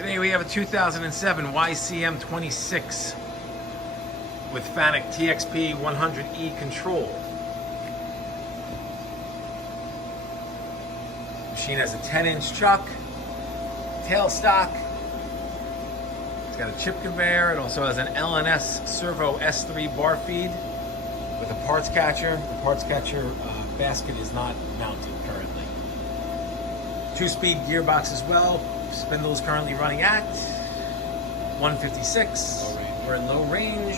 Today we have a 2007 YCM 26 with FANUC TXP 100E control. Machine has a 10-inch chuck, tailstock. It's got a chip conveyor. It also has an LNS SERVO S3 bar feed with a parts catcher. The parts catcher basket is not mounted currently. 2-speed gearbox as well. Spindle is currently running at 156. We're in low range.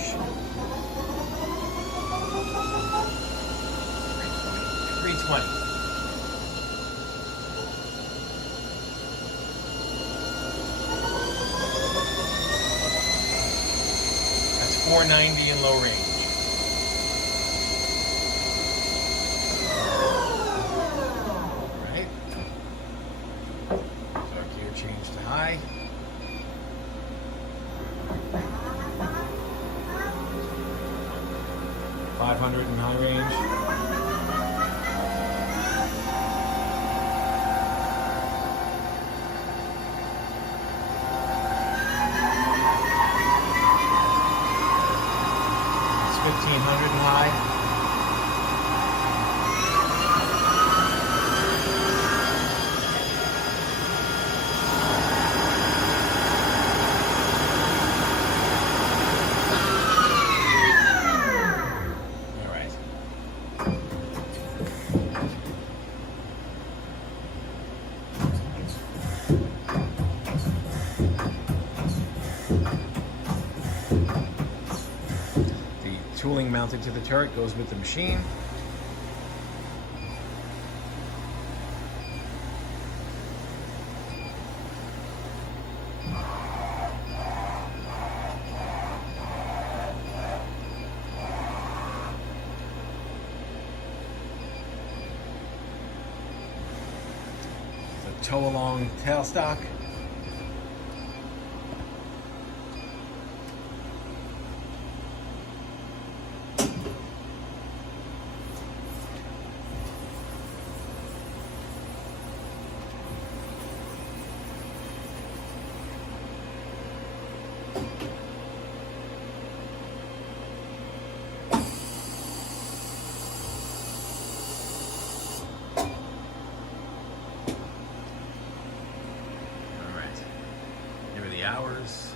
320. That's 490 in low range. Change to high. $500 in high range. It's 1,500 in high. Tooling mounted to the turret goes with the machine. The tow-along tailstock. Here are the hours.